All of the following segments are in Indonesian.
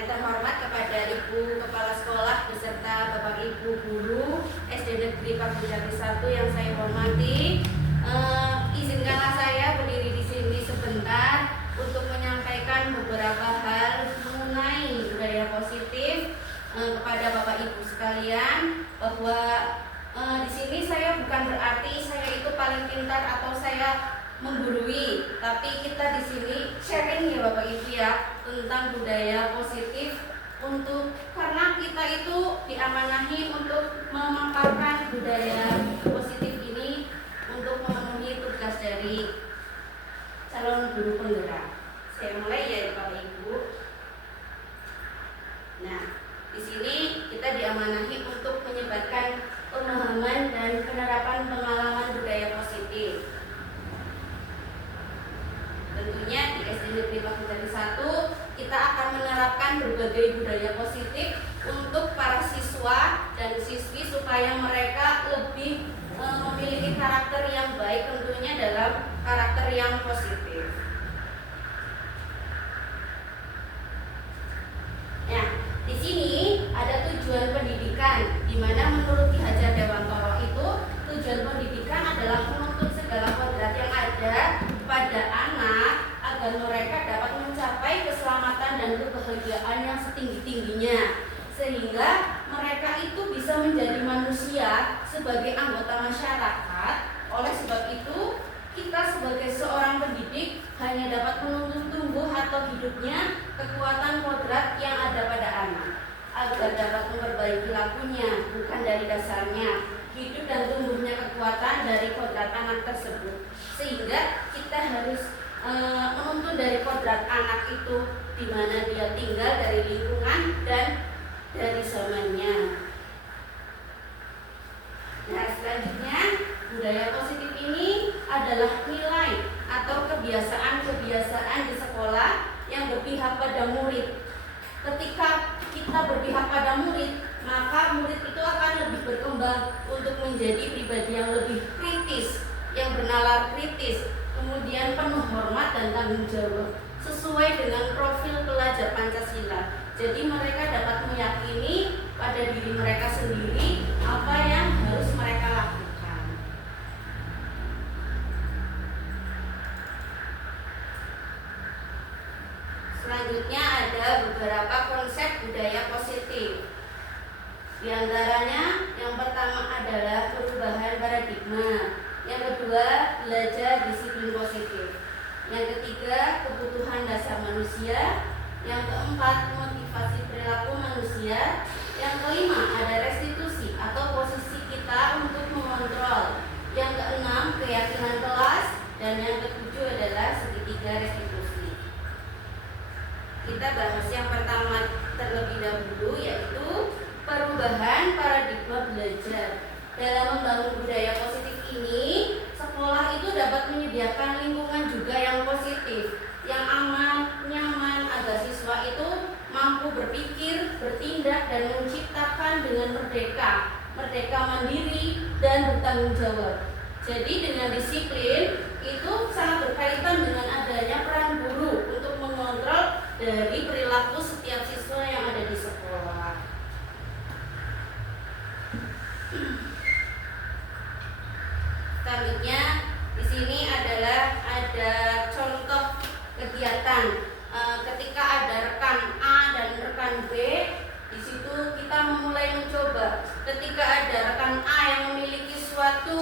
Yang terhormat kepada Ibu Kepala Sekolah beserta Bapak Ibu Guru SD Negeri Pakuljati 1 yang saya hormati. Izinkanlah saya berdiri di sini sebentar untuk menyampaikan beberapa hal mengenai budaya positif kepada Bapak Ibu sekalian, bahwa di sini saya bukan berarti saya itu paling pintar atau saya menggurui, tapi kita di sini sharing ya Bapak Ibu ya tentang budaya positif, untuk karena kita itu diamanahi untuk memaparkan budaya positif ini untuk memenuhi tugas dari calon guru penggerak. Saya mulai ya Bapak Ibu. Nah, di sini kita diamanahi untuk menyebarkan pemahaman dan penerapan pengalaman budaya positif. Tentunya di SD Negeri Pakuljati 1 kita akan menerapkan berbagai budaya positif untuk para siswa dan siswi supaya mereka lebih memiliki karakter yang baik, tentunya dalam karakter yang positif. Nah, di sini ada tujuan pendidikan, di mana menurut Ki Hajar Dewantoro itu tujuan pendidikan adalah menuntut segala kodrat yang ada pada anak agar mereka dapat mencapai keselamatan dan kebahagiaan yang setinggi-tingginya, sehingga mereka itu bisa menjadi manusia sebagai anggota masyarakat. Oleh sebab itu, kita sebagai seorang pendidik hanya dapat menuntun tumbuh atau hidupnya kekuatan kodrat yang ada pada anak, agar dapat memperbaiki lakunya, bukan dari dasarnya. Hidup dan tumbuhnya kekuatan dari kodrat anak tersebut, sehingga kita harus menuntun dari kodrat anak itu, di mana dia tinggal, dari lingkungan dan dari zamannya. Nah, selanjutnya budaya positif ini adalah nilai atau kebiasaan-kebiasaan di sekolah yang berpihak pada murid. Ketika kita berpihak pada murid, maka murid itu akan lebih berkembang untuk menjadi pribadi yang lebih kritis, yang bernalar kritis, kemudian penuh hormat dan tanggung jawab sesuai dengan profil pelajar Pancasila. Jadi mereka dapat meyakini pada diri mereka sendiri apa yang harus mereka lakukan. Selanjutnya ada beberapa konsep budaya positif. Di antaranya yang pertama adalah perubahan paradigma, yang kedua belajar disiplin positif, yang ketiga kebutuhan dasar manusia, yang keempat motivasi perilaku manusia, yang kelima ada restitusi atau posisi kita untuk mengontrol, yang keenam keyakinan kelas, dan yang ketujuh adalah segitiga restitusi. Kita bahas yang pertama terlebih dahulu, yaitu perubahan paradigma belajar. Dalam membangun budaya positif ini, sekolah itu dapat menyediakan lingkungan juga yang positif, yang aman, nyaman, agar siswa itu mampu berpikir, bertindak, dan menciptakan dengan merdeka mandiri, dan bertanggung jawab. Jadi dengan disiplin itu sangat berkaitan dengan adanya peran guru untuk mengontrol dari perilaku setiap siswa yang ada di sekolah. Selanjutnya di sini adalah ada contoh kegiatan. Ketika ada rekan A dan rekan B, di situ kita memulai mencoba. Ketika ada rekan A yang memiliki sesuatu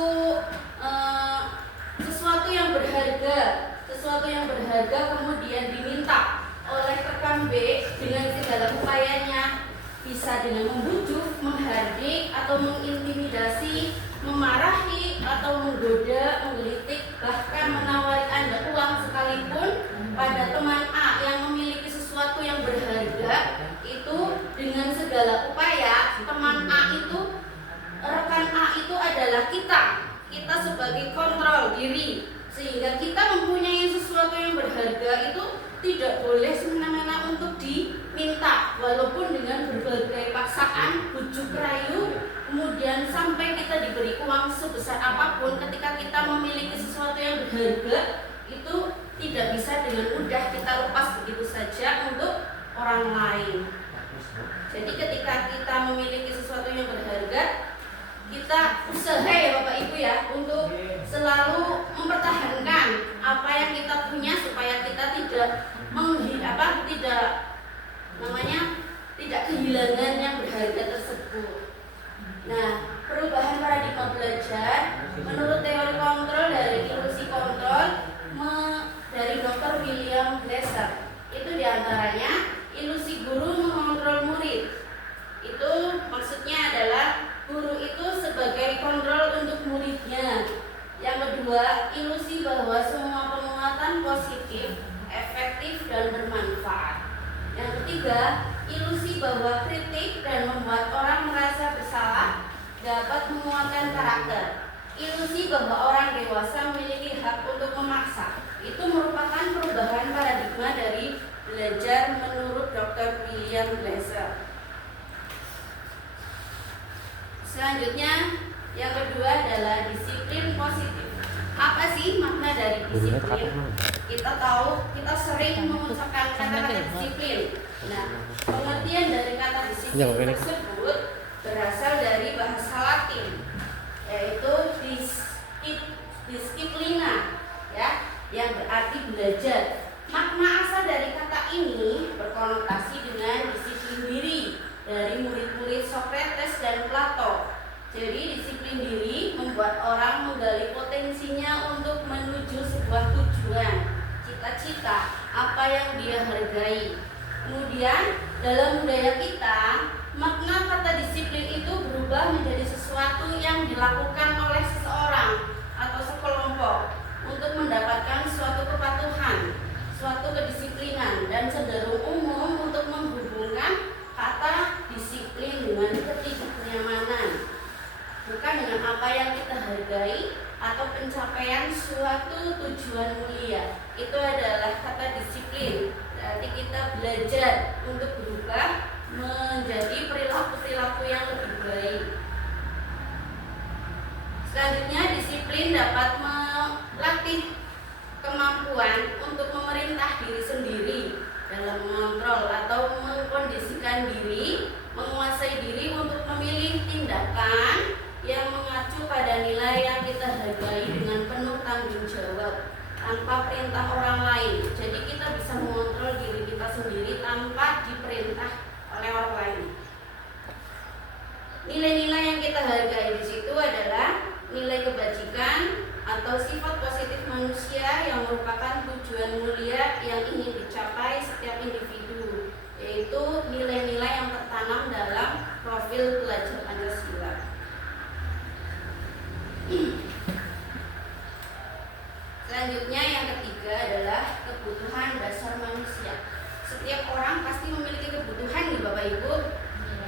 yang berharga, kemudian diminta oleh rekan B dengan segala upayanya, bisa dengan membujuk, menghardik, atau mengintimidasi, memarahi, atau menggoda, menggelitik, bahkan menawari Anda uang sekalipun. Pada teman A yang memiliki sesuatu yang berharga itu, dengan segala upaya teman A itu, rekan A itu adalah kita sebagai kontrol diri, sehingga kita mempunyai sesuatu yang berharga itu tidak boleh semena-mena untuk diminta, walaupun dengan berbagai paksaan, bujuk rayu, kemudian sampai kita diberi uang sebesar apapun. Ketika kita memiliki sesuatu yang berharga, itu tidak bisa dengan mudah kita lepas begitu saja untuk orang lain. Jadi ketika kita memiliki sesuatu yang berharga, kita usaha ya Bapak Ibu ya untuk selalu mempertahankan apa yang kita punya supaya kita tidak tidak kehilangan yang berharga tersebut. Nah, perubahan paradigma belajar menurut teori kontrol dari ilusi kontrol dari Dr. William Glasser. Itu diantaranya ilusi guru mengontrol murid. Itu maksudnya adalah guru itu sebagai kontrol untuk muridnya. Yang kedua, ilusi bahwa semua penguatan positif, efektif dan bermanfaat. Yang ketiga, ilusi bahwa kritik dan membuat orang merasa bersalah dapat menguatkan karakter. Ilusi bahwa orang dewasa memiliki hak untuk memaksa. Itu merupakan perubahan paradigma dari belajar menurut Dr. William Glasser. Selanjutnya, yang kedua adalah disiplin positif. Apa sih makna dari disiplin? Kita tahu, kita sering mengucapkan kata-kata disiplin. Nah, pengertian dari kata disiplin tersebut berasal dari bahasa Latin, yaitu disciplina, ya, yang berarti belajar. Makna asal dari kata ini berkonotasi dengan disiplin diri dari murid-murid Socrates dan Plato. Jadi disiplin diri membuat orang menggali potensinya untuk menuju sebuah tujuan, cita-cita, apa yang dia hargai. Kemudian dalam budaya kita, makna kata disiplin itu berubah menjadi sesuatu yang dilakukan oleh seseorang atau sekelompok untuk mendapatkan suatu kepatuhan, suatu kedisiplinan, dan cenderung umum untuk menghubungkan kata disiplin dengan ketidaknyamanan, bukan dengan apa yang kita hargai atau pencapaian suatu tujuan mulia. Itu adalah kata disiplin. Berarti kita belajar untuk berubah menjadi perilaku-perilaku yang lebih baik. Selanjutnya, disiplin dapat melatih kemampuan untuk memerintah diri sendiri dalam mengontrol atau mengkondisikan diri, menguasai diri untuk memilih tindakan yang mengacu pada nilai yang kita hargai dengan penuh tanggung jawab tanpa perintah orang lain. Jadi kita bisa mengontrol diri kita sendiri tanpa diperintah oleh orang lain. Nilai-nilai yang kita hargai di situ adalah nilai kebajikan atau sifat positif manusia yang merupakan tujuan mulia yang ingin dicapai setiap individu, yaitu nilai-nilai yang tertanam dalam profil pelajar Pancasila. Selanjutnya yang ketiga adalah kebutuhan dasar manusia. Setiap orang pasti memiliki kebutuhan nih Bapak Ibu.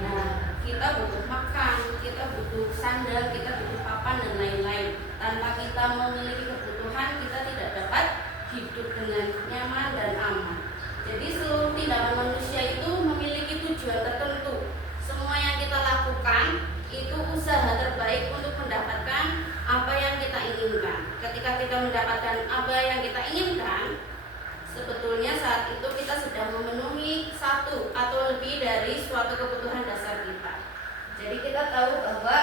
Nah, kita butuh makan, kita butuh sandal, kita butuh papan dan lain-lain. Tanpa kita memiliki kebutuhan, kita tidak dapat hidup dengan nyaman dan aman. Jadi seluruh tindakan manusia itu memiliki tujuan tertentu. Semua yang kita lakukan itu usaha terbaik untuk mendapatkan apa yang kita inginkan. Ketika kita mendapatkan apa yang kita inginkan, sebetulnya saat itu kita sedang memenuhi satu atau lebih dari suatu kebutuhan dasar kita. Jadi kita tahu bahwa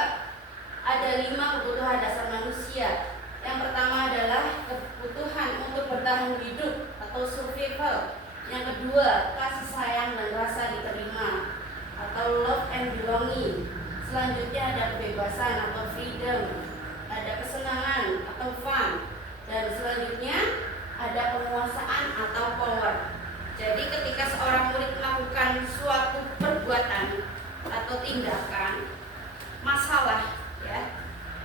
ada 5 kebutuhan dasar manusia. Yang pertama adalah kebutuhan untuk bertahan hidup atau survival. Yang kedua, kasih sayang dan rasa diterima atau love and belonging. Selanjutnya ada kebebasan atau freedom, ada kesenangan atau fun, dan selanjutnya ada penguasaan atau power. Jadi ketika seorang murid melakukan suatu perbuatan atau tindakan masalah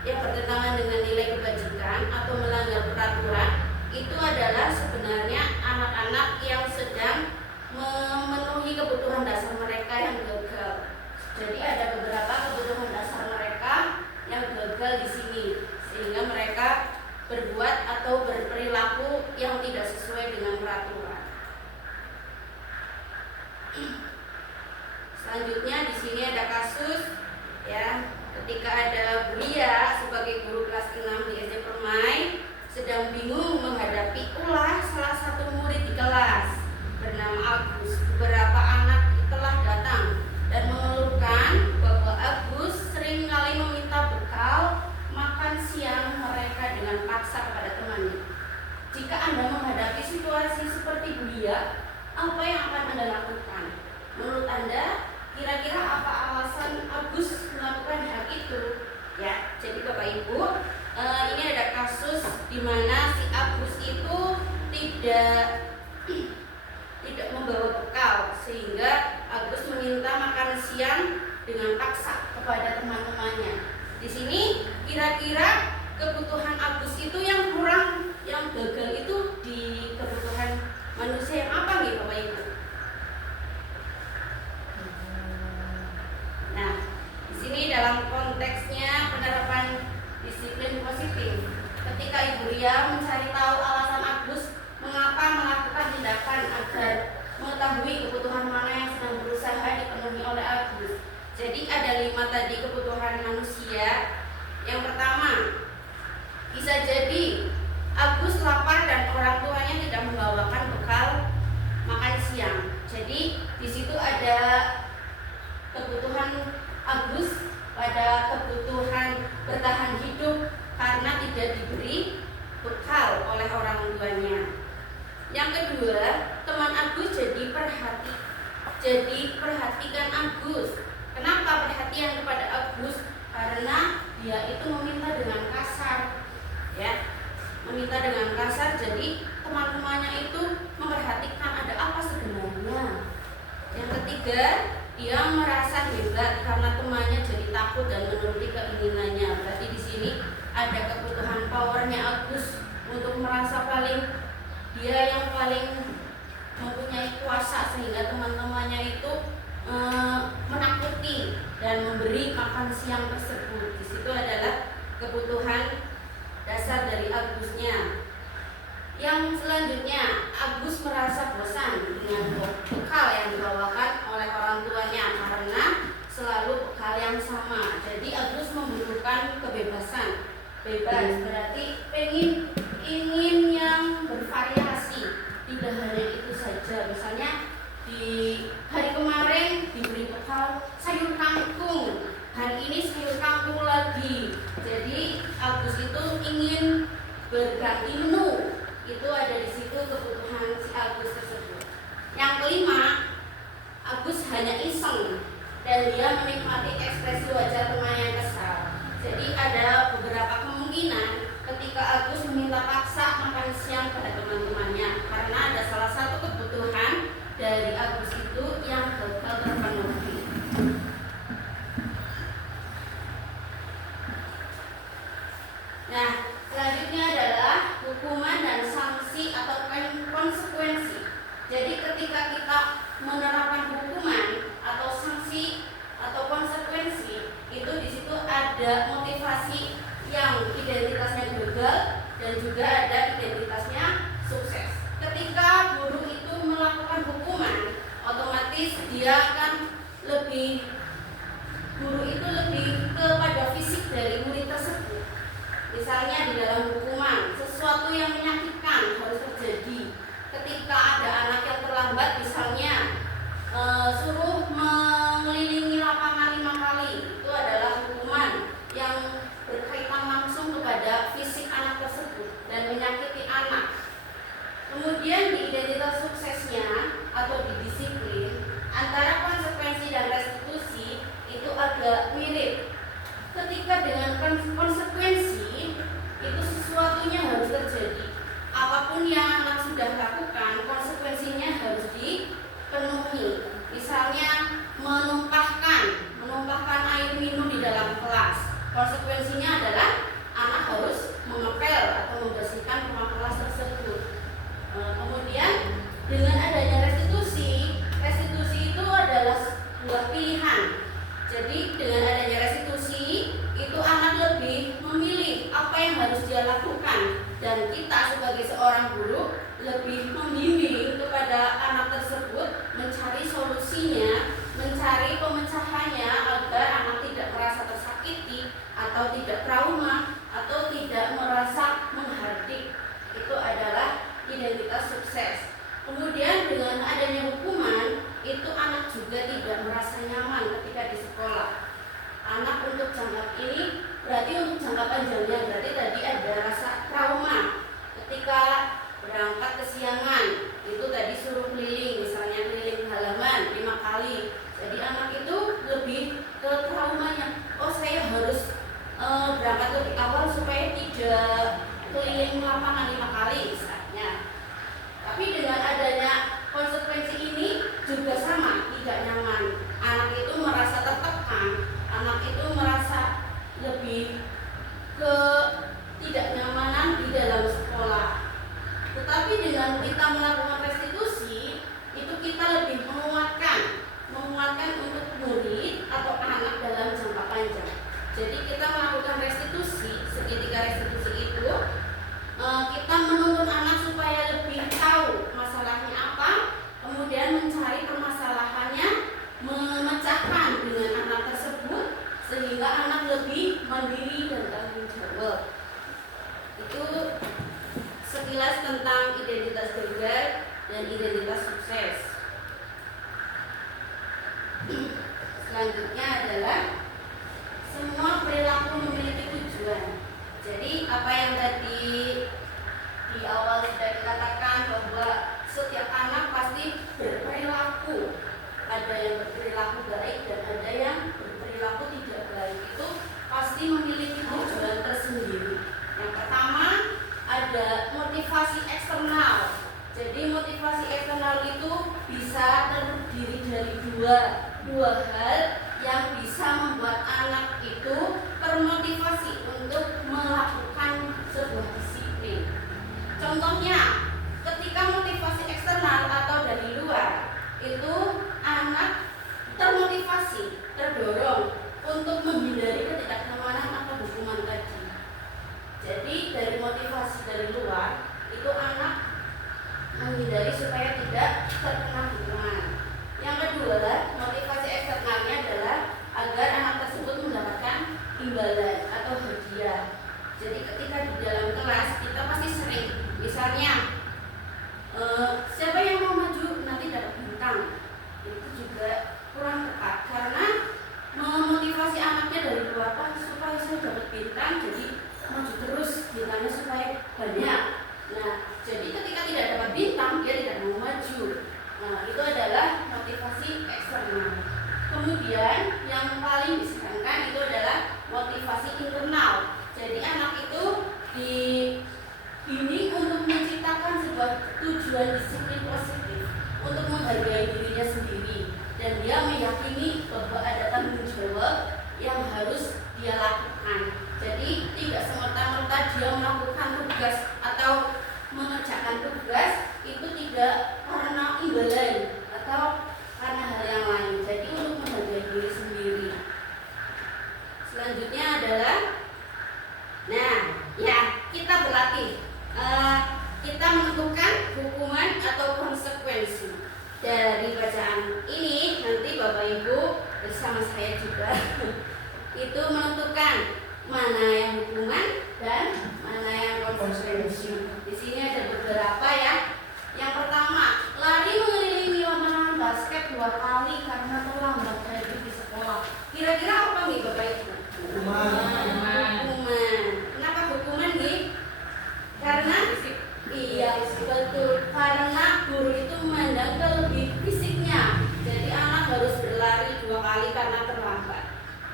yang bertentangan dengan nilai kebajikan atau melanggar peraturan, itu adalah sebenarnya anak-anak yang sedang memenuhi kebutuhan dasar mereka yang gagal. Jadi ada beberapa kebutuhan dasar mereka yang gagal di sini, sehingga mereka berbuat atau berperilaku yang tidak sesuai dengan peraturan. Selanjutnya di sini ada kasus ketika ada Bulia sebagai guru kelas 6 di SD Permai sedang bingung menghadapi ulah salah satu murid di kelas bernama Agus. Beberapa Anda, kira-kira apa alasan Agus melakukan hal itu? Ya, jadi Bapak Ibu, ini ada kasus di mana si Agus itu tidak membawa bekal, sehingga Agus meminta makan siang dengan paksa kepada teman-temannya. Di sini kira-kira kebutuhan Agus itu yang kurang, yang gagal itu di kebutuhan manusia yang apa nih Bapak Ibu? Nah, di sini dalam konteksnya penerapan disiplin positif. Ketika Ibu Ria mencari tahu alasan Agus mengapa melakukan tindakan agar mengetahui kebutuhan mana yang sedang berusaha dipenuhi oleh Agus. Jadi ada 5 tadi kebutuhan manusia. Yang pertama, bisa jadi Agus lapar dan orang tuanya tidak membawakan bekal makan siang. Jadi di situ ada kebutuhan Agus pada kebutuhan bertahan hidup karena tidak diberi bekal oleh orang tuanya. Yang kedua, teman Agus jadi perhatikan Agus. Kenapa perhatian kepada Agus? Karena dia itu meminta dengan kasar, ya, meminta dengan kasar. Jadi teman-temannya itu memperhatikan ada apa sebenarnya. Yang ketiga, dia merasa hebat karena temannya jadi takut dan menuruti keinginannya. Berarti di sini ada kebutuhan powernya Agus untuk merasa dia yang paling mempunyai kuasa, sehingga teman-temannya itu menakuti dan memberi makan siang tersebut. Di situ adalah kebutuhan dasar dari Agusnya. Yang selanjutnya, Agus merasa bosan dengan bekal yang dibawakan oleh orang tuanya karena selalu bekal yang sama. Jadi Agus membutuhkan kebebasan. Bebas berarti ingin yang bervariasi, tidak hanya itu saja. Misalnya di hari kemarin diberi bekal sayur kangkung, hari ini sayur kangkung lagi. Jadi Agus itu ingin berganti menu. Itu ada di situ kebutuhan si Agus tersebut. Yang kelima, Agus hanya iseng dan dia menikmati ekspresi wajah teman yang kesal. Jadi ada beberapa kemungkinan ketika Agus meminta paksa makan siang pada teman-temannya karena ada salah satu kebutuhan dari Agus itu yang gagal terpenuhi. Nah, selanjutnya adalah hukuman dan sanksi atau konsekuensi. Jadi ketika kita menerapkan hukuman atau sanksi atau konsekuensi, itu di situ ada motivasi yang identitasnya gagal dan juga ada identitasnya sukses. Ketika guru itu melakukan hukuman, otomatis guru itu lebih kepada fisik dari murid tersebut. Misalnya di dalam hukuman, sesuatu yang menyakitkan harus terjadi. Ketika ada anak yang terlambat, misalnya suruh mengelilingi lapangan 5 kali, itu adalah hukuman yang berkaitan langsung kepada fisik anak tersebut dan menyakiti anak. Kemudian di identitas suksesnya atau di disiplin, antara konsekuensi dan restitusi itu agak mirip. Ketika dengan konsekuensi itu sesuatunya harus terjadi. Apapun yang anak sudah lakukan, konsekuensinya harus dipenuhi. Misalnya menumpahkan air minum di dalam kelas. Konsekuensinya adalah anak harus mengepel atau membersihkan rumah kelas tersebut. Kemudian dengan adanya restitusi itu adalah sebuah pilihan. Jadi dengan adanya restitusi itu anak lebih memilih apa yang harus dia lakukan, dan kita sebagai seorang guru lebih membimbing kepada anak tersebut mencari solusinya, mencari pemecahannya agar anak tidak merasa tersakiti atau tidak trauma atau tidak merasa menghardik. Itu adalah identitas sukses. Kemudian dengan adanya hukuman, itu anak juga tidak merasa nyaman ketika di sekolah. Anak untuk jangka ini berarti untuk jangka panjangnya, berarti tadi ada rasa trauma ketika berangkat kesiangan. Itu tadi suruh keliling, misalnya keliling halaman 5 kali. Selanjutnya adalah semua perilaku memiliki tujuan. Jadi apa yang tadi di awal sudah dikatakan bahwa setiap anak pasti berperilaku. Ada yang berperilaku baik dan ada yang berperilaku tidak baik. Itu pasti memiliki tujuan tersendiri. Yang pertama ada motivasi eksternal. Jadi motivasi eksternal itu bisa terdiri dari dua hal yang bisa membuat anak itu termotivasi untuk melakukan sebuah disiplin. Contohnya, ketika motivasi eksternal atau dari luar, itu anak termotivasi, terdorong untuk menghindari ketidaknyamanan atau hukuman tadi. Jadi dari motivasi dari luar, itu anak menghindari supaya tidak terkena hukuman. Yang kedua, motivasi eksternalnya adalah agar anak tersebut mendapatkan imbalan atau hadiah. Jadi ketika di dalam kelas kita pasti sering, misalnya siapa yang mau maju nanti dapat bintang. Itu juga kurang tepat karena memotivasi anaknya dari luar supaya saya dapat bintang, jadi maju terus bintangnya supaya banyak. Nah, jadi ketika tidak dapat bintang dia tidak mau maju. Nah, itu adalah motivasi eksternal. Kemudian yang paling disayangkan itu adalah motivasi internal. Jadi anak itu dibimbing untuk menciptakan sebuah tujuan disiplin positif untuk menghargai dirinya sendiri, dan dia meyakini bahwa ada tanggung jawab yang harus dia lakukan. Jadi tidak semerta-merta dia melakukan tugas atau mengerjakan tugas itu tidak karena imbalan atau karena hal yang lain. Jadi untuk menghargai diri sendiri. Selanjutnya adalah, kita berlatih. Kita menentukan hukuman atau konsekuensi. Dari bacaan ini nanti Bapak Ibu bersama saya juga itu menentukan mana yang hukuman dan mana yang konsekuensi. Di sini ada beberapa ya. Yang pertama, lari mengelilingi lapangan basket 2 kali karena terlambat hadir di sekolah. Kira-kira apa nih Bapak Ibu? Hukuman. Kenapa hukuman nih? Karena betul. Karena guru itu memandang lebih fisiknya. Jadi anak harus berlari 2 kali karena terlambat.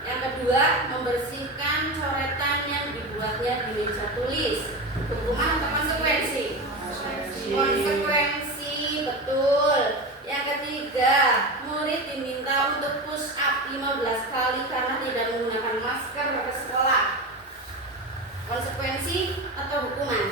Yang kedua, membersihkan coretan yang dibuatnya di meja tulis. Hukuman atau konsekuensi? Konsekuensi, betul. Yang ketiga, murid diminta untuk push up 15 kali karena tidak menggunakan masker ke sekolah. Konsekuensi atau hukuman?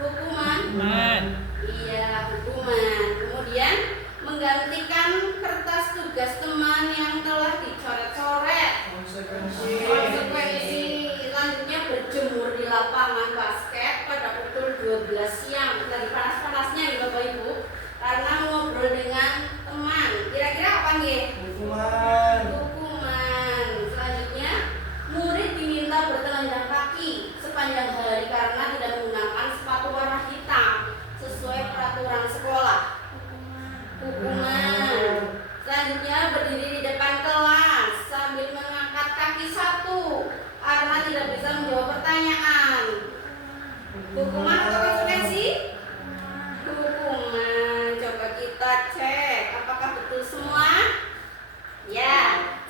Hukuman. Iya, hukuman. Kemudian menggantikan kertas tugas teman yang telah dicoret-coret. Konsekuensi. Selanjutnya berjemur di lapangan basket pada pukul 12 siang. Lagi panas-panasnya nih Bapak Ibu, karena ngobrol dengan teman. Kira-kira apa nih? Hukuman. Selanjutnya, murid diminta bertelanjang kaki sepanjang hari karena tidak menggunakan sepatu warna hitam sesuai peraturan sekolah. Hukuman. Selanjutnya, berdiri di depan kelas sambil mengangkat kaki satu karena tidak bisa menjawab pertanyaan. Hukuman atau konsekuensi? Hukuman. Coba kita cek apakah betul semua? Ya.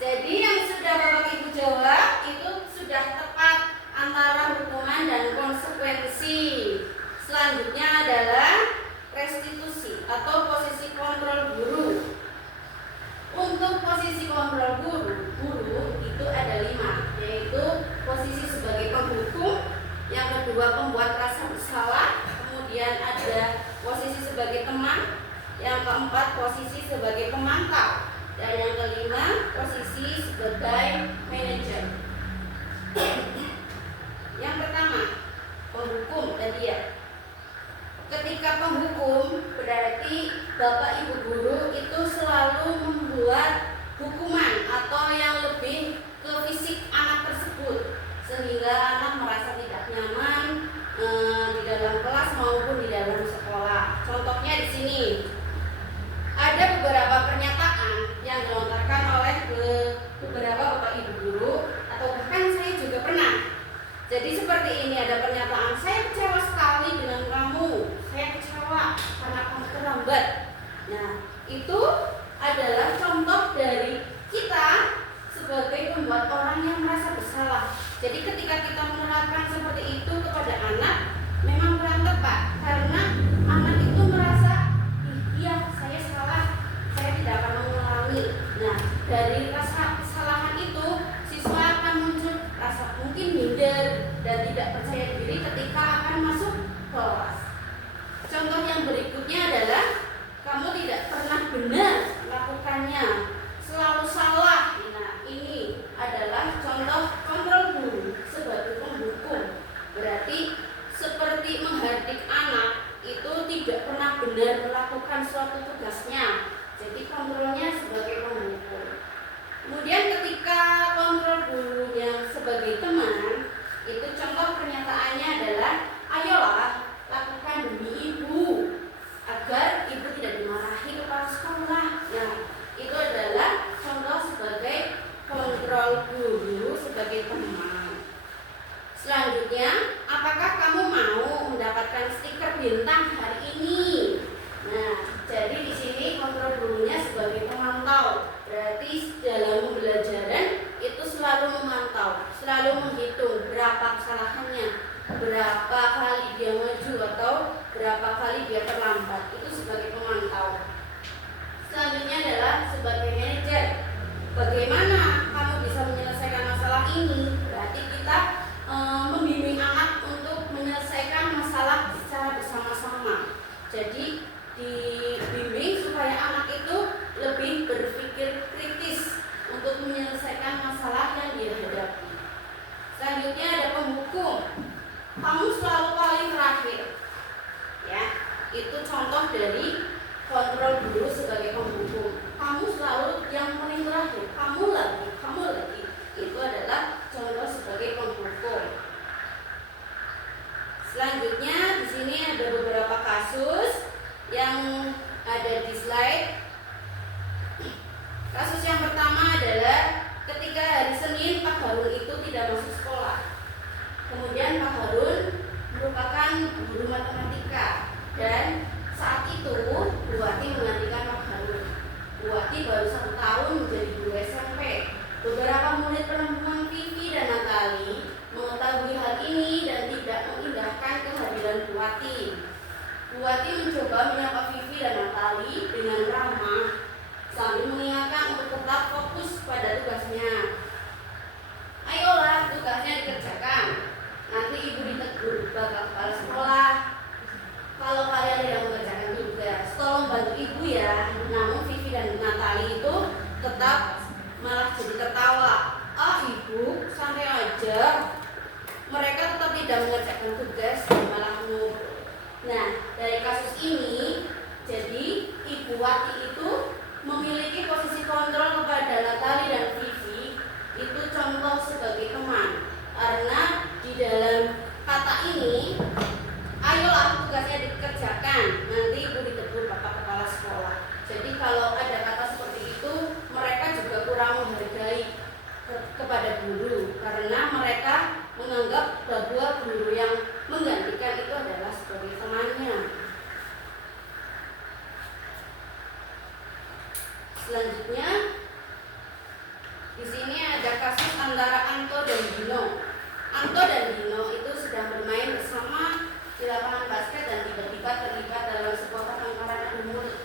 Jadi yang sudah Bapak Ibu jawab itu sudah tepat antara hukuman dan konsekuensi. Selanjutnya adalah restitusi atau posisi kontrol guru. Untuk posisi kontrol guru itu ada 5, yaitu posisi sebagai penghukum, yang kedua pembuat rasa bersalah, kemudian ada posisi sebagai teman, yang keempat posisi sebagai pemantau, dan yang kelima posisi sebagai manajer. Yang pertama, penghukum tadi ya. Ketika penghukum berarti Bapak Ibu guru itu selalu membuat hukuman atau yang lebih ke fisik anak tersebut sehingga anak merasa tidak nyaman di dalam kelas maupun di dalam sekolah. Contohnya di sini ada beberapa pernyataan yang itu adalah contoh dari kita sebagai pembuat orang yang merasa bersalah. Jadi ketika kita menerapkan seperti itu kepada anak, memang kurang tepat, karena anak itu merasa, iya saya salah, saya tidak akan mengulangi. Nah, dari rasa kesalahan itu siswa akan muncul rasa mungkin minder dan tidak percaya diri ketika akan masuk kelas. Contoh yang berikutnya adalah kamu tidak pernah benar melakukannya, selalu salah. Nah, ini adalah contoh kontrol guru sebagai penghukum. Berarti seperti menghardik anak itu tidak pernah benar melakukan suatu tugasnya. Jadi kontrolnya sebagai penghukum. Kemudian ketika kontrol gurunya sebagai teman, itu contoh pernyataannya adalah, ayolah lakukan demi ibu agar ibu tidak dimarahi kepala sekolah. Nah, itu adalah contoh sebagai kontrol guru sebagai teman. Selanjutnya, apakah kamu mau mendapatkan stiker bintang hari ini? Nah, jadi di sini kontrol gurunya sebagai pemantau. Berarti dalam pembelajaran itu selalu memantau, selalu menghitung berapa kesalahannya, berapa kali dia maju atau berapa kali dia terlambat. Itu sebagai pemantau. Selanjutnya adalah sebagai manajer. Bagaimana kamu bisa menyelesaikan masalah ini? Berarti kita membimbing anak untuk menyelesaikan masalah secara bersama-sama. Jadi dibimbing supaya anak itu lebih berpikir kritis untuk menyelesaikan masalah yang dia hadapi. Selanjutnya ada penghukum. Kamu selalu paling terakhir. Ya, itu contoh dari kontrol guru sebagai penghukum. Kamu selalu yang paling terakhir. Kamu lagi. Itu adalah contoh sebagai penghukum. Selanjutnya di sini ada beberapa kasus yang ada di slide. Kasus yang pertama adalah ketika hari Senin Pak Harun itu tidak masuk sekolah. Kemudian Pak Harun merupakan guru matematika dan saat itu Bu Wati menggantikan Pak Harun. Bu Wati baru 1 tahun menjadi guru SMP. Beberapa murid perempuan Vivi dan Natali mengetahui hal ini dan tidak mengindahkan kehadiran Bu Wati. Bu Wati mencoba menyapa Vivi dan Natali dengan ramah sambil mengingatkan untuk tetap fokus pada tugasnya. Ayolah, tugasnya dikerjakan. Nanti ibu ditegur bapak kepala sekolah. Kalau kalian tidak mengerjakan tugas, tolong bantu ibu ya. Namun Vivi dan Natali itu tetap malah jadi tertawa. Ah ibu, santai aja. Mereka tetap tidak mengerjakan tugas dan malah ngobrol. Nah, dari kasus ini, jadi Ibu Wati itu memiliki posisi kontrol kepada Natali dan Vivi. Itu contoh sebagai teman. Karena di dalam kata ini, ayolah tugasnya dikerjakan, nanti ibu ditegur bapak kepala sekolah. Jadi kalau ada kata seperti itu, mereka juga kurang menghargai kepada guru, karena mereka menganggap bahwa guru yang menggantikan itu adalah sebagai temannya. Selanjutnya, di sini ada kasus antara Anto dan Dino. Anto dan Dino itu sedang bermain bersama di lapangan basket dan tiba-tiba terlibat dalam sebuah pertengkaran adu mulut.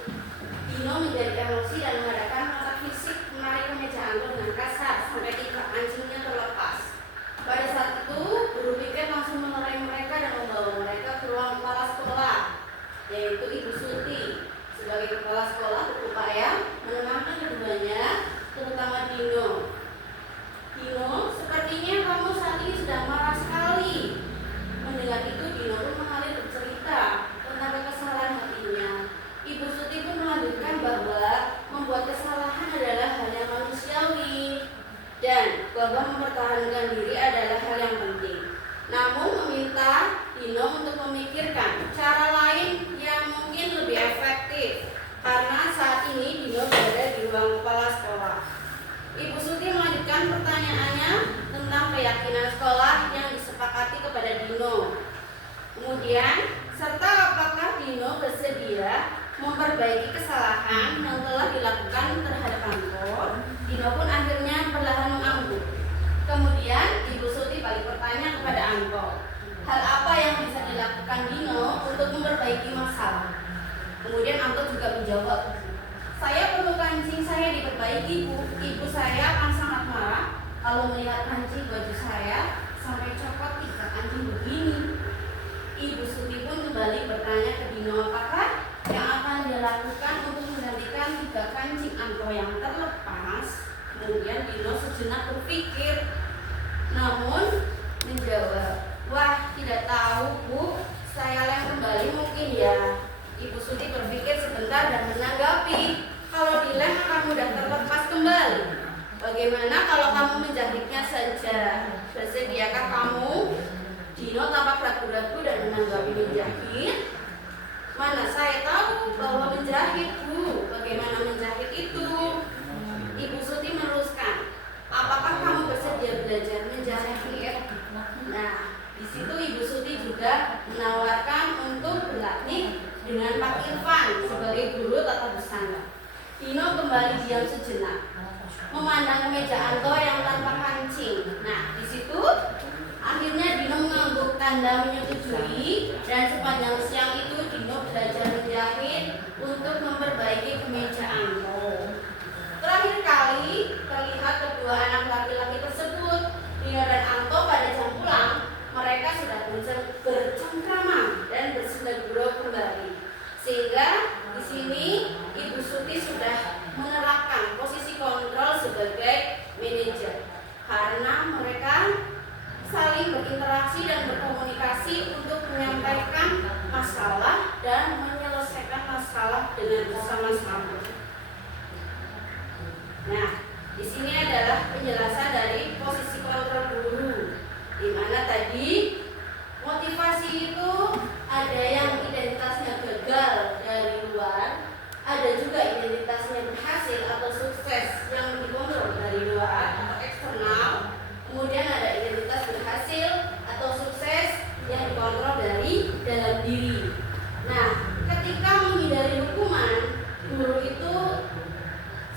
Dino menjadi emosi dan mengadakan kontak fisik, menarik kemeja Anto dengan kasar sampai 3 anjingnya terlepas. Pada saat itu, guru piket langsung melerai mereka dan membawa mereka ke ruang kepala sekolah, yaitu Ibu Suti. Sebagai kepala sekolah berupaya menenangkan keduanya, terutama Dino. Dino, sepertinya kamu saat ini sedang marah sekali. Mendengar itu, Dino pun mengalir bercerita tentang kesalahan hatinya. Ibu Suti pun melanjutkan bahwa membuat kesalahan adalah hal yang manusiawi dan bahwa mempertahankan diri adalah hal yang penting. Namun meminta Dino untuk memikirkan cara lain yang mungkin lebih efektif, karena saat ini Dino berada di ruang kepala sekolah. Ibu Suti melanjutkan pertanyaannya tentang keyakinan sekolah yang disepakati kepada Dino. Kemudian, serta apakah Dino bersedia memperbaiki kesalahan yang telah dilakukan terhadap Anto, Dino pun akhirnya perlahan mengangguk. Kemudian Ibu Suti balik bertanya kepada Anto, hal apa yang bisa dilakukan Dino untuk memperbaiki masalah? Kemudian Anto juga menjawab, saya perlu kancing saya diperbaiki, Bu. Ibu saya akan sangat marah kalau melihat kancing baju saya sampai copot 3 kancing begini. Ibu Suti pun kembali bertanya ke Dino, apakah yang akan dia lakukan untuk menggantikan 3 kancing Anto yang terlepas. Kemudian Dino sejenak berpikir, namun menjawab, wah tidak tahu Bu, saya lem kembali mungkin ya. Ibu Suti berpikir sebentar dan menanggapi, kalau dilem akan mudah terlepas kembali. Bagaimana kalau kamu menjahitnya saja? Bersediakah kamu? Dino tampak ragu-ragu dan menanggapi menjahit. Mana saya tahu bahwa menjahit, Bu. Bagaimana menjahit itu? Ibu Suti meneruskan, apakah kamu bersedia belajar menjahit? Nah, di situ Ibu Suti juga menawarkan untuk berlatih dengan Pak Irfan sebagai guru tata busana. Dino kembali diam sejenak, memandang meja Anto yang tanpa kancing. Nah, di situ akhirnya Dino mengangguk tanda menyetujui, dan sepanjang siang itu Dino belajar menjahit untuk memperbaiki kemeja Anto. Terakhir kali terlihat kedua anak laki-laki tersebut, Dino dan Anto, pada jam pulang. Mereka sudah bercengkrama dan bersendagurau kembali. Sehingga di sini Ibu Suti sudah menerapkan posisi kontrol sebagai manajer, karena mereka saling berinteraksi dan berkomunikasi untuk menyampaikan masalah dan menyelesaikan masalah dengan bersama-sama. Nah, di sini adalah penjelasan dari posisi kontrol guru, di mana tadi motivasi itu ada yang identitasnya gagal dari luar, ada juga identitasnya berhasil atau sukses yang dikontrol dari luar atau eksternal. Kemudian ada identitas berhasil atau sukses yang dikontrol dari dalam diri. Nah, ketika menghindari hukuman, guru itu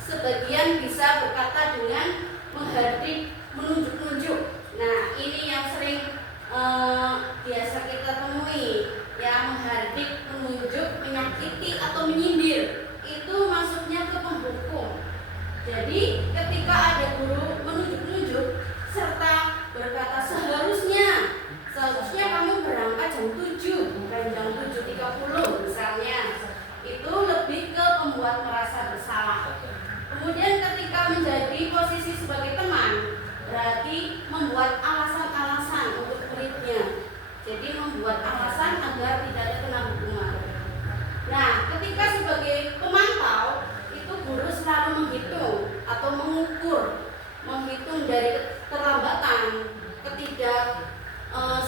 sebagian bisa berkata dengan menghardik, menunjuk-nunjuk. Nah, ini yang sering biasa kita temui, ya, menghardik, menunjuk, menyakiti atau menyindir. Itu masuknya ke penghukum. Jadi ketika ada guru menunjuk-nunjuk serta berkata seharusnya kamu berangkat jam 7 bukan jam 7.30 misalnya, itu lebih ke membuat merasa bersalah. Kemudian ketika menjadi posisi sebagai teman, berarti membuat alasan-alasan untuk muridnya. Jadi membuat alasan agar tidak terkena hukuman. Nah, ketika sebagai pemantau, itu guru selalu menghitung atau menghitung dari keterlambatan,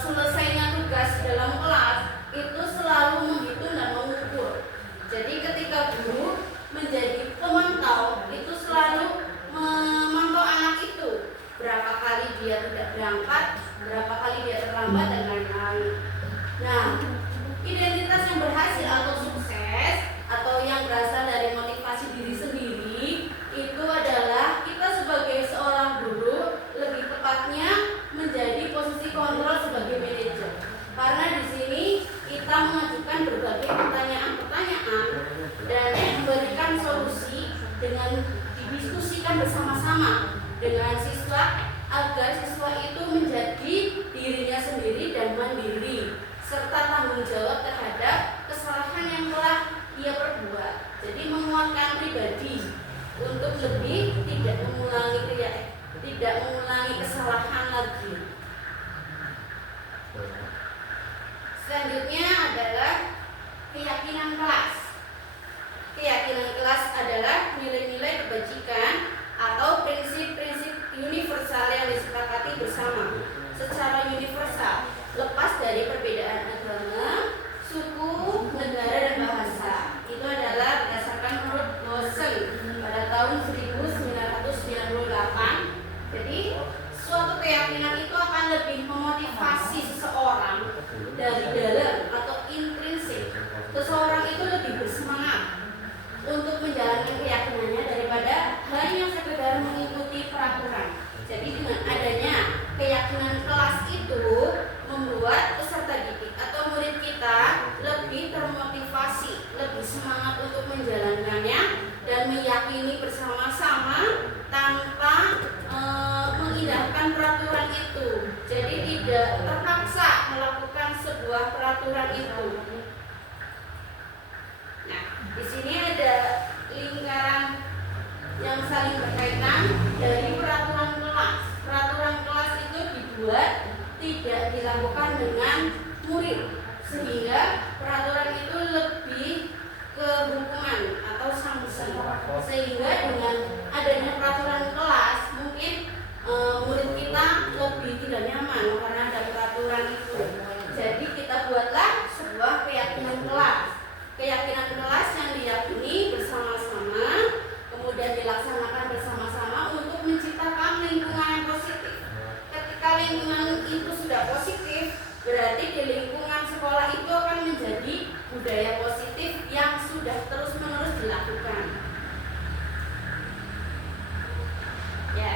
selesainya tugas dalam kelas, itu selalu menghitung dan mengukur. Jadi ketika guru menjadi pemantau, itu selalu memantau anak itu, berapa kali dia tidak berangkat, berapa kali dia terlambat, dan lain-lain. Nah, identitas yang berhasil atau sukses atau yang berasal dari motivasi diri sendiri itu adalah kita sebagai seorang guru, lebih tepatnya menjadi posisi kontrol sebagai manajer. Karena di sini kita mengajukan berbagai pertanyaan-pertanyaan dan memberikan solusi dengan didiskusikan bersama-sama dengan siswa agar siswa itu menjadi dirinya sendiri dan mandiri serta tanggung jawab terhadap kesalahan yang telah ia perbuat. Jadi menguatkan pribadi untuk lebih tidak mengulangi kesalahan lagi. Selanjutnya adalah keyakinan kelas. Keyakinan kelas adalah nilai-nilai kebajikan atau prinsip-prinsip universal yang disepakati bersama secara universal, lepas dari perbedaan agama, suku, negara, dan bahasa. Itu adalah berdasarkan menurut Lawson pada tahun 1998. Jadi suatu keyakinan itu akan lebih memotivasi seseorang dari dalam atau intrinsik. Seseorang itu lebih bersemangat meyakini bersama-sama tanpa mengindahkan peraturan itu. Jadi tidak terpaksa melakukan sebuah peraturan itu. Nah, di sini ada lingkaran yang saling berkaitan dari peraturan kelas. Peraturan kelas itu dibuat tidak dilakukan dengan murid, sehingga peraturan itu lebih ke hukuman atau sanksi. Sehingga dengan adanya peraturan kelas mungkin murid kita lebih tidak nyaman karena ada peraturan itu. Jadi kita buatlah sebuah keyakinan kelas. Keyakinan kelas yang diyakini bersama-sama, kemudian dilaksanakan bersama-sama untuk menciptakan lingkungan yang positif. Ketika lingkungan itu sudah positif, berarti di lingkungan sekolah itu akan menjadi budaya positif yang sudah terus-menerus dilakukan. Ya,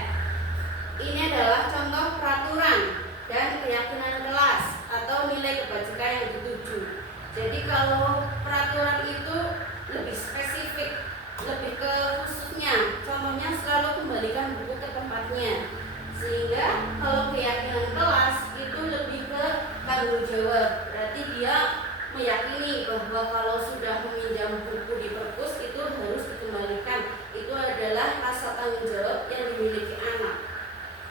ini adalah contoh peraturan dan keyakinan kelas atau nilai kebajikan yang dituju. Jadi kalau peraturan itu lebih spesifik, lebih ke khususnya, contohnya selalu kembalikan buku ke tempatnya. Sehingga kalau keyakinan kelas itu lebih ke tanggung jawab. Berarti dia meyakini bahwa kalau sudah meminjam buku di perpus itu harus dikembalikan. Itu adalah rasa tanggung jawab yang dimiliki anak.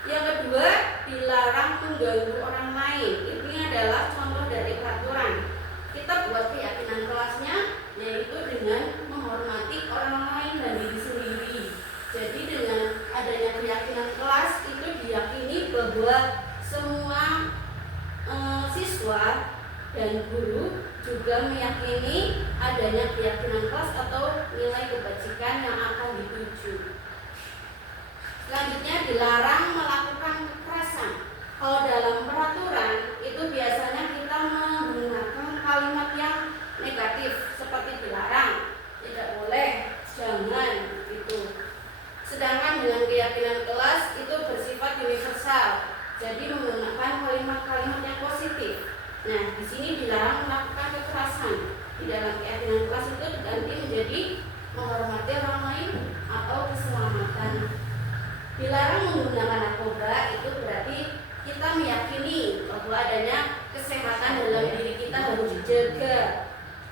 Yang kedua, dilarang mengganggu orang lain. Ini adalah contoh dari peraturan. Kita buat keyakinan kelasnya yaitu dengan menghormati orang lain dan diri sendiri. Jadi dengan adanya keyakinan kelas itu diyakini bahwa semua siswa dan guru juga meyakini adanya keyakinan kelas atau nilai kebajikan yang akan dituju. Selanjutnya, dilarang melakukan kekerasan. Kalau dalam peraturan itu biasanya kita menggunakan kalimat yang negatif seperti dilarang, tidak boleh, jangan gitu. Sedangkan dengan keyakinan kelas itu bersifat universal. Jadi menggunakan kalimat-kalimat yang positif. Nah, di sini dilarang melakukan kekerasan. Di dalam keyakinan kelas itu diganti menjadi menghormati orang lain atau keselamatan. Dilarang menggunakan narkoba itu berarti kita meyakini bahwa adanya kesehatan dalam diri kita harus dijaga.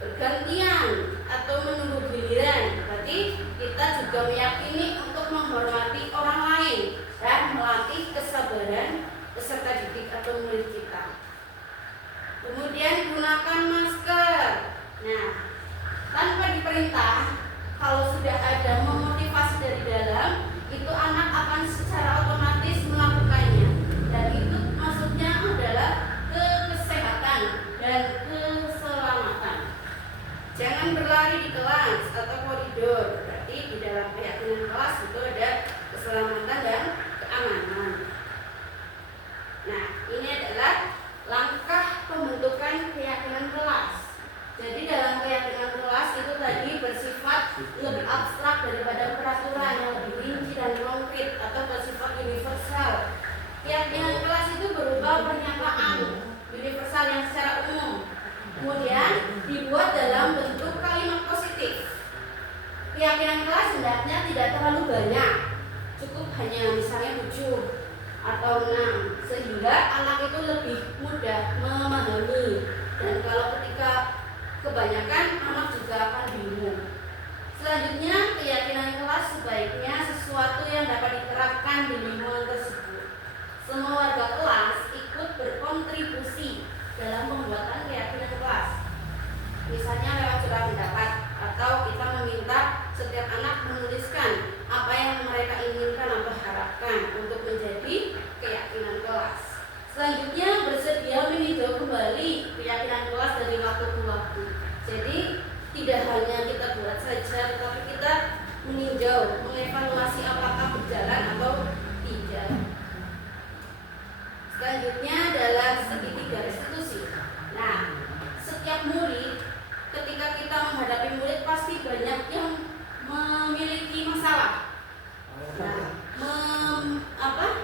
Bergantian atau menunggu giliran, berarti kita juga meyakini untuk menghormati orang lain dan melatih kesabaran peserta didik atau murid kita. Kemudian gunakan masker. Nah, tanpa diperintah, kalau sudah ada memotivasi dari dalam, itu anak akan secara otomatis melakukannya. Dan itu maksudnya adalah kesehatan dan keselamatan. Jangan berlari di kelas atau koridor. Berarti di dalam keyakinan kelas itu ada keselamatan dan keamanan. Nah, ini adalah langkah pembentukan keyakinan kelas. Jadi dalam keyakinan kelas itu tadi bersifat lebih abstrak daripada peraturan yang lebih rinci dan konkret atau bersifat universal. Keyakinan kelas itu berupa pernyataan universal yang secara umum, kemudian dibuat dalam bentuk kalimat positif. Keyakinan kelas hendaknya tidak terlalu banyak, cukup hanya misalnya 7 atau 6, sehingga anak itu lebih mudah memahami. Dan kalau ketika kebanyakan, anak juga akan bingung. Selanjutnya, keyakinan kelas sebaiknya sesuatu yang dapat diterapkan di lingkungan tersebut. Semua warga kelas ikut berkontribusi dalam pembuatan keyakinan kelas. Misalnya lewat surat pendapat, atau kita meminta setiap anak menuliskan apa yang mereka inginkan atau harapkan untuk menjadi keyakinan kelas. Selanjutnya, bersedia meninjau kembali keyakinan kelas dari waktu ke waktu. Jadi tidak hanya kita buat saja, tetapi kita meninjau, mengevaluasi apakah berjalan atau tidak. Selanjutnya adalah segitiga restitusi. Nah, setiap murid, ketika kita menghadapi murid pasti banyak yang memiliki masalah. Nah,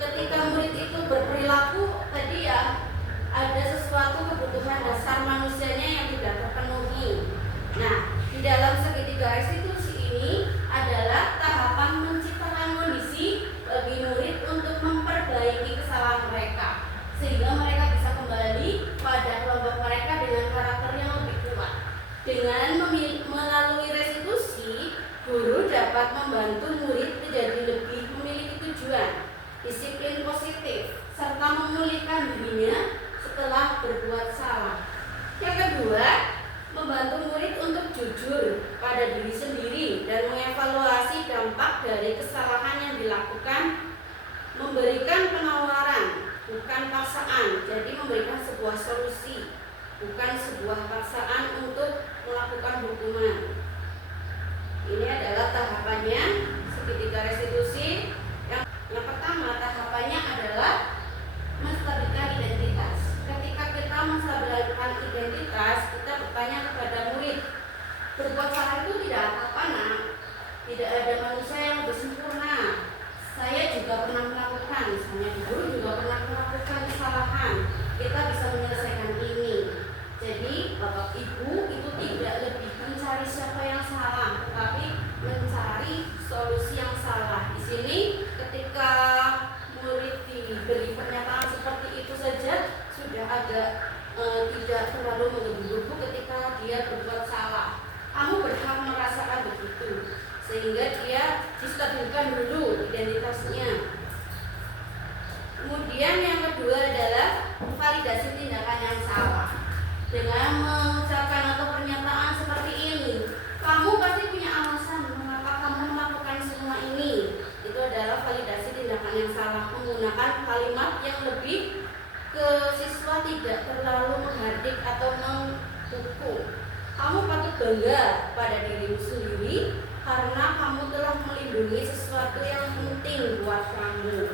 ketika murid itu berperilaku tadi ya ada sesuatu kebutuhan dasar manusianya yang tidak terpenuhi. Nah, di dalam segitiga restitusi ini dapat membantu murid menjadi lebih memiliki tujuan, disiplin positif, serta memulihkan dirinya setelah berbuat salah. Yang kedua, membantu murid untuk jujur pada diri sendiri dan mengevaluasi dampak dari kesalahan yang dilakukan, memberikan penawaran, bukan paksaan. Jadi memberikan sebuah solusi, bukan sebuah paksaan untuk melakukan hukuman. Ini adalah tahapannya segitiga restitusi. Yang pertama, tahapannya adalah menstabilkan identitas. Ketika kita menstabilkan identitas, kita bertanya kepada murid, berbuat salah itu tidak apa-apa nak, tidak ada manusia yang lebih sempurna. Saya juga pernah melakukan, misalnya guru juga pernah melakukan kesalahan. Kita bisa menyelesaikan ini. Jadi bapak ibu itu tidak lebih mencari siapa yang salah, tetapi mencari solusi yang salah. Di sini ketika murid diberi pernyataan seperti itu saja sudah agak tidak terlalu menggebu-gebu ketika dia berbuat salah. Kamu berhak merasakan begitu, sehingga dia distabilkan dulu identitasnya. Kemudian yang kedua adalah validasi tindakan yang salah. Dengan mengucapkan atau pernyataan seperti ini, kamu pasti punya alasan mengapa kamu melakukan semua ini. Itu adalah validasi tindakan yang salah, menggunakan kalimat yang lebih ke siswa tidak terlalu menghardik atau menghukum. Kamu patut bangga pada dirimu sendiri karena kamu telah melindungi sesuatu yang penting buat kamu.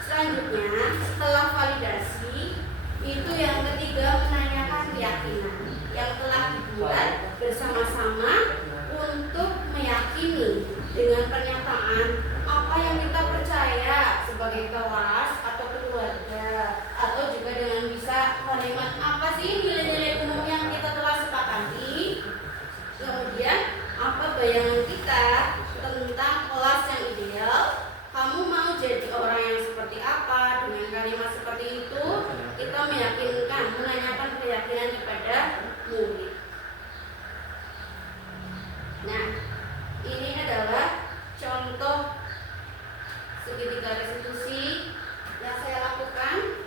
Selanjutnya, setelah validasi, itu yang ketiga, menanyakan keyakinan yang telah dibuat bersama-sama untuk meyakini dengan pernyataan apa yang kita percaya sebagai kelas atau keluarga, atau juga dengan bisa kalimat apa sih nilai-nilai umum yang kita telah sepakati, kemudian apa bayangan kita tentang kelas yang ideal. Kamu mau jadi orang yang seperti apa? Dengan kalimat seperti itu kita meyakinkan, menanyakan keyakinan kepada murid. Nah, ini adalah contoh segitiga restitusi yang saya lakukan.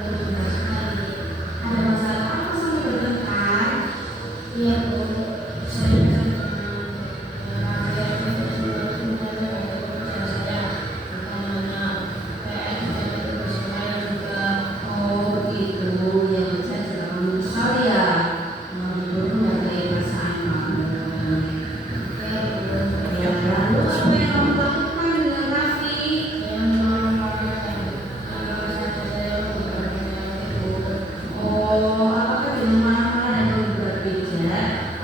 Ada masalah apa sama berdekat? Iya bu, saya bisa apakah dengan marah dan berpijak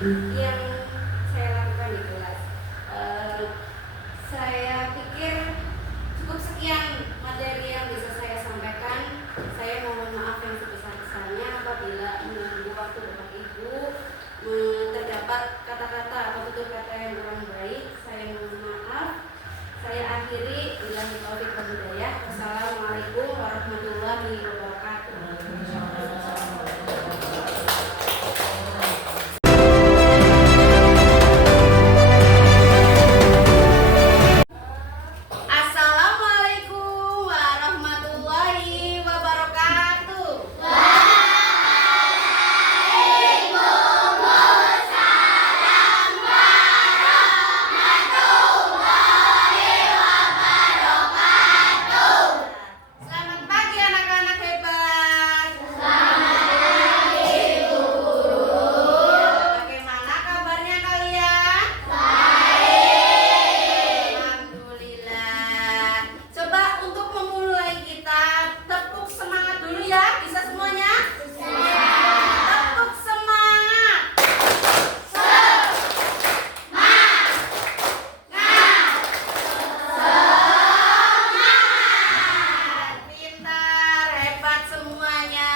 yang saya lakukan di kelas. Saya pikir cukup sekian materi yang bisa saya sampaikan. Saya mohon maaf yang sebesar-besarnya apabila mengganggu waktu Bapak Ibu, terdapat kata-kata atau tutur kata yang kurang baik. Saya mohon maaf. Saya akhiri dengan taufik wal hidayah. Wassalamualaikum warahmatullahi wabarakatuh. Assalamualaikum warahmatullahi wabarakatuh. Selamat pagi anak-anak hebat. Bagaimana kabarnya kalian? Alhamdulillah. Coba untuk memulai kita tepuk semangat dulu ya. Bisa semuanya? Tepuk semangat. Pintar, hebat semuanya.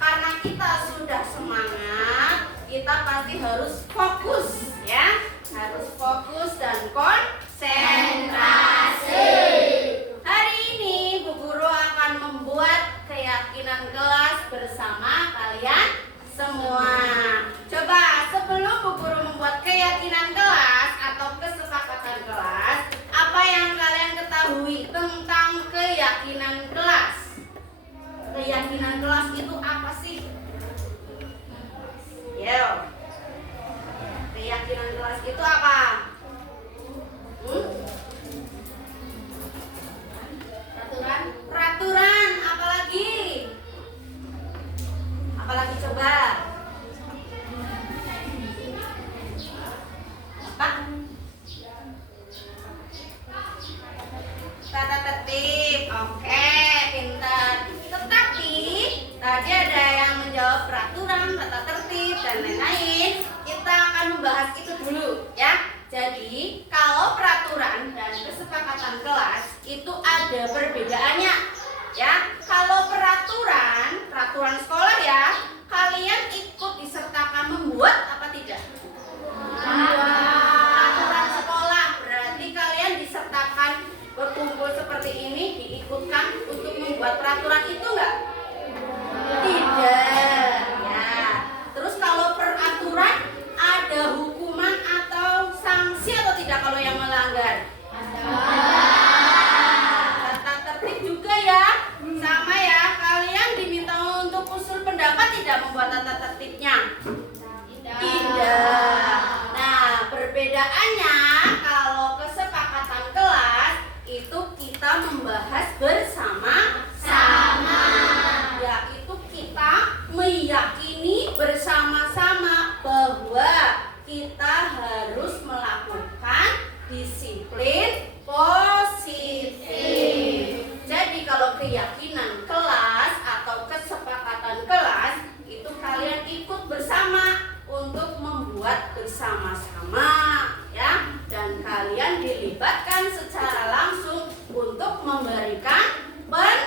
Karena kita sudah semangat, kita pasti harus fokus ya. Harus fokus dan konsentrasi. Hari ini Bu Guru akan membuat keyakinan kelas bersama kalian semua. Coba sebelum Bu Guru membuat keyakinan kelas atau kesepakatan kelas, apa yang kalian ketahui tentang keyakinan kelas? Keyakinan kelas itu apa sih? Yo. Keyakinan kelas itu apa? Peraturan, apalagi? Apalagi coba? Apa? Tata tertib. Oke, pintar. Tetapi tadi ada yang menjawab peraturan, tata tertib dan lain-lain. Kita akan membahas itu dulu ya. Jadi, kalau peraturan dan kesepakatan kelas itu ada perbedaannya ya. Kalau peraturan sekolah ya, kalian ikut disertakan membuat apa tidak? Peraturan sekolah berarti kalian disertakan berkumpul seperti ini, diikutkan untuk membuat peraturan itu enggak? Tidak ya. Terus kalau peraturan ada hukuman atau sanksi atau tidak kalau yang melanggar? Tata tertib juga ya. Sama ya, kalian diminta untuk usul pendapat tidak membuat tata tertibnya? Tidak. Nah, perbedaannya kalau kesepakatan kelas itu kita membahas bersama-sama. Yaitu kita meyakini bersama-sama bahwa kita harus melakukan disiplin positif. Jadi kalau keyakinan kelas atau kesepakatan kelas itu kalian ikut bersama untuk membuat bersama-sama ya, dan kalian dilibatkan secara langsung untuk memberikan pendapat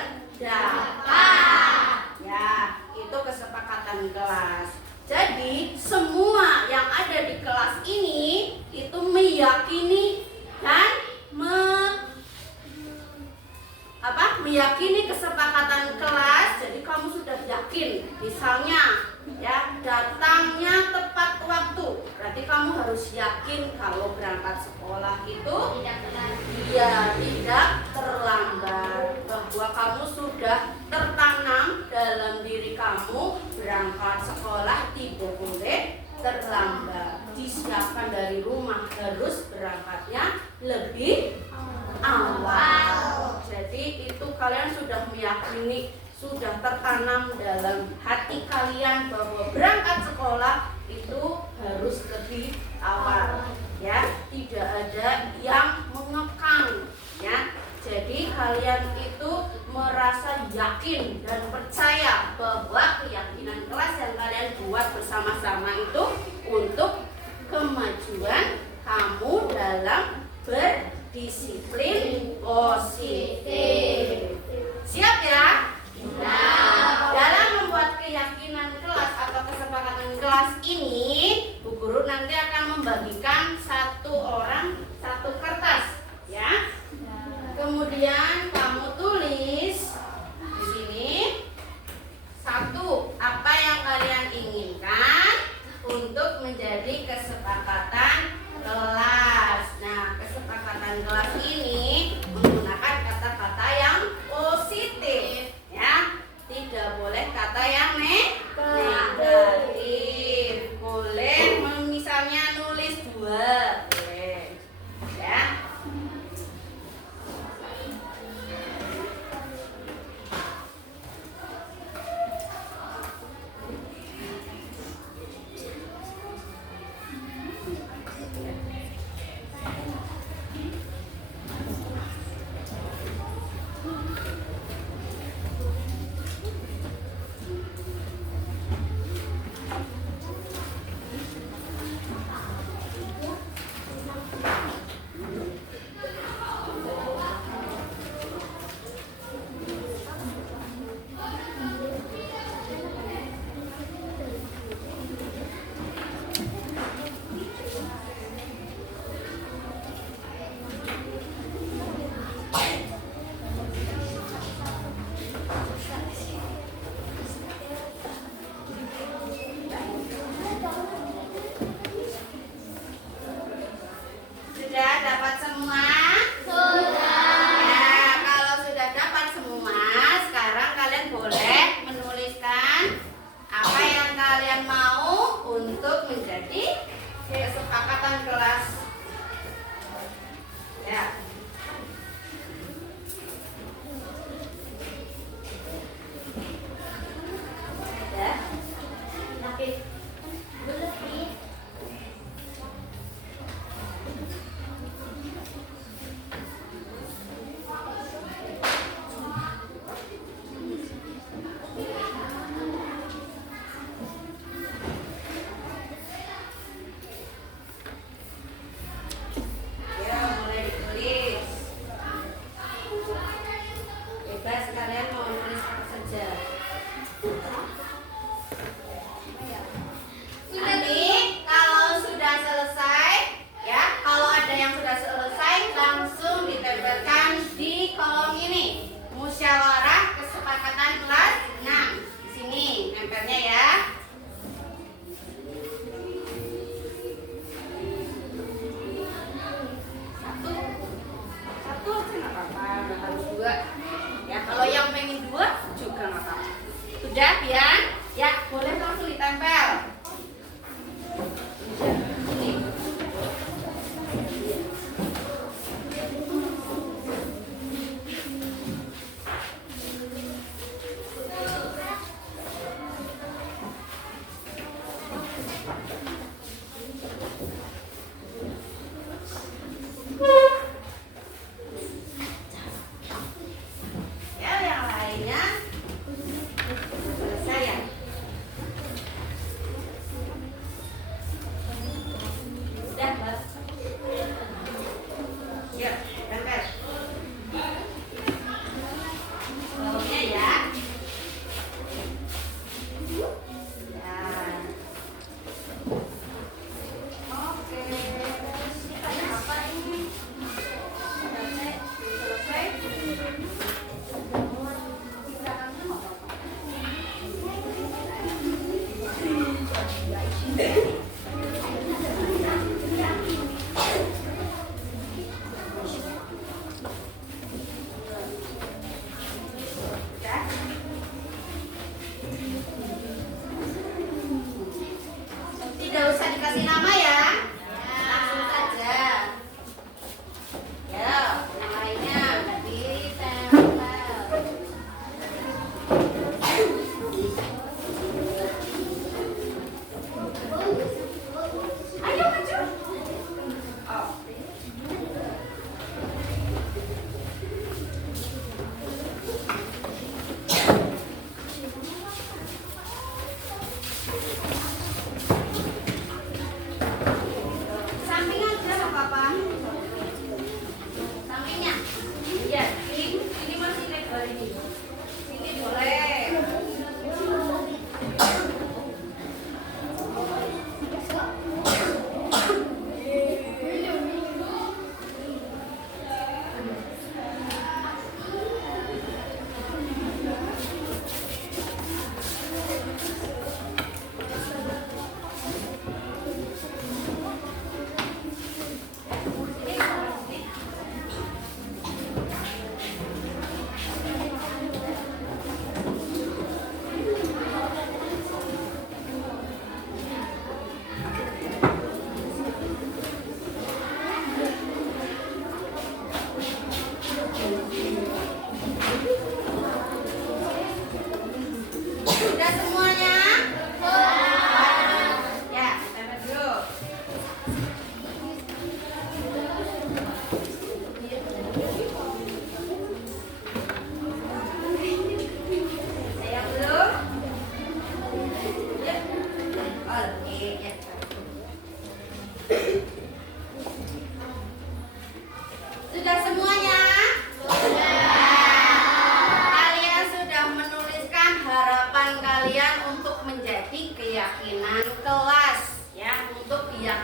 ya. Itu kesepakatan kelas. Jadi semua yang ada di kelas ini itu meyakini dan meyakini kesepakatan kelas. Jadi kamu sudah yakin, misalnya ya datangnya tepat waktu, berarti kamu harus yakin kalau berangkat sekolah itu tidak terlambat, bahwa kamu sudah tertanam dalam diri kamu berangkat sekolah tidak boleh terlambat. Disiapkan dari rumah harus berangkatnya lebih awal. Jadi itu kalian sudah meyakini, sudah tertanam dalam hati kalian bahwa berangkat sekolah itu harus lebih awal ya, tidak ada yang mengekang ya. Jadi kalian itu merasa yakin dan percaya bahwa keyakinan kelas yang kalian buat bersama-sama itu untuk Bu Guru nanti akan membagikan satu orang satu kertas, ya. Kemudian kamu tulis di sini satu apa yang kalian inginkan untuk menjadi kesepakatan kelas. Nah, kesepakatan kelas ini menggunakan kata-kata yang positif, ya. Tidak boleh kata yang negatif. Boleh misalnya nulis 2, boleh, ya.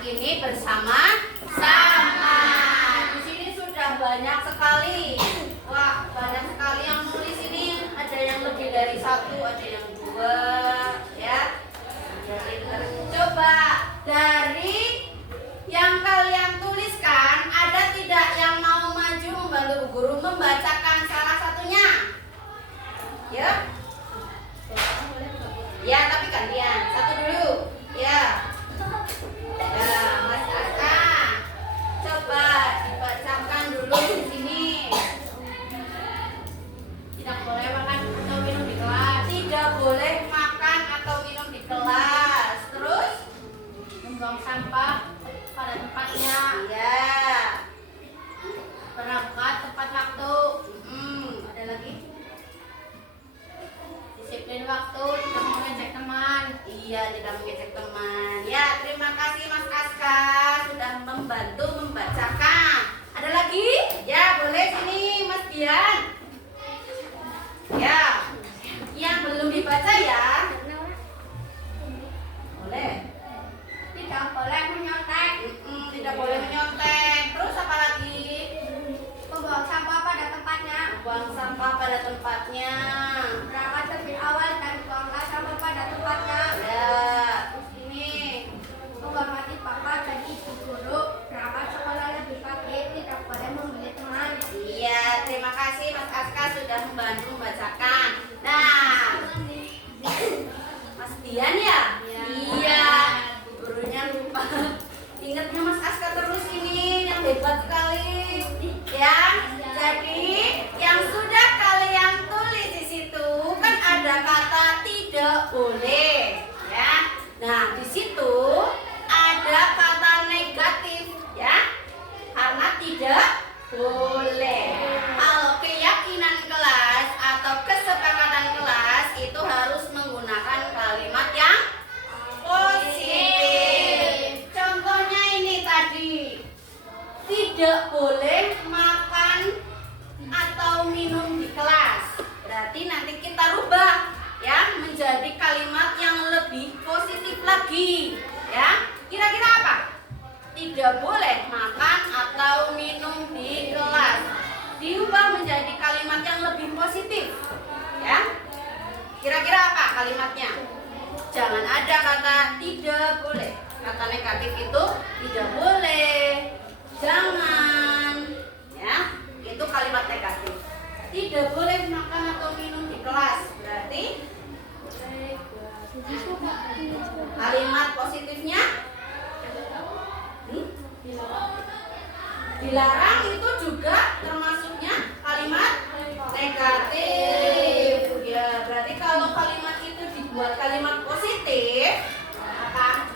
ini bersama-sama. Di sini sudah banyak sekali. Wah, banyak sekali yang nulis ini. Ada yang lebih dari satu, ada yang dua, ya. Coba dari yang kalian tuliskan, ada tidak yang mau maju membantu Bu Guru membacakan salah satunya? Ya. Ya, tapi gantian. Satu dulu. Ya. Ya, Mas Aka. Coba dibacakan dulu di sini. Tidak boleh makan atau minum di kelas. Tidak boleh makan atau minum di kelas. Terus Membuang sampah pada tempatnya. ya. Berangkat tepat waktu. Ada lagi? Disiplin waktu, tidak mengejek teman. Iya, tidak mengejek teman. Ya, terima kasih Mas Aska sudah membantu membacakan. Ada lagi? Ya, boleh sini Mas Dian. Ya. Yang belum dibaca ya. Boleh. Tidak boleh menyontek. Tidak boleh menyontek. Terus apa lagi? Membuang sampah pada tempatnya. Buang sampah pada tempatnya. Berangkat lebih awal dan buanglah sampah pada tempatnya. Ya, terus ini. Menghormati bapak dan ibu guru. Berangkat sekolah lebih pagi. Tidak boleh membeli teman. Iya, terima kasih Mas Aska sudah membantu membacakan. Nah, Mas Dian ya? Iya. Bu gurunya lupa. Ingatnya Mas Aska terus ini, yang hebat sekali. Ya, jadi yang sudah kalian tulis di situ kan ada kata tidak boleh, ya. Nah, di situ ada kata negatif, ya, karena tidak boleh. Kalau keyakinan kelas atau kesepakatan kelas itu harus menggunakan kalimat yang positif. Contohnya ini tadi, tidak boleh makan atau minum di kelas. Berarti nanti kita rubah ya menjadi kalimat yang lebih positif lagi. Ya, kira-kira apa? Tidak boleh makan atau minum di kelas. Diubah menjadi kalimat yang lebih positif. Ya. Kira-kira apa kalimatnya? Jangan ada kata tidak boleh. Kata negatif itu tidak boleh, jangan, ya. Itu kalimat negatif. Tidak boleh makan atau minum di kelas. Berarti kalimat positifnya dilarang, itu juga termasuknya kalimat negatif. Ya, berarti kalau kalimat itu dibuat kalimat positif, apa?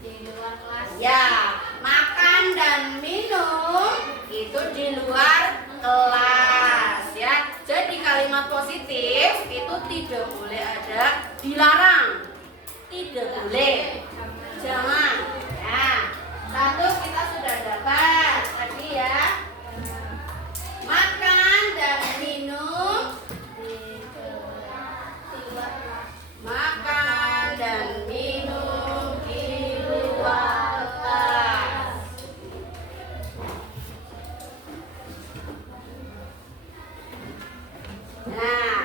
Di luar kelas. Ya, makan dan minum itu di luar kelas, ya. Jadi kalimat positif itu tidak boleh ada dilarang. Tidak boleh. Jangan. Nah, satu kita sudah dapat tadi ya. Makan dan minum makan dan minum di luar kelas. Nah,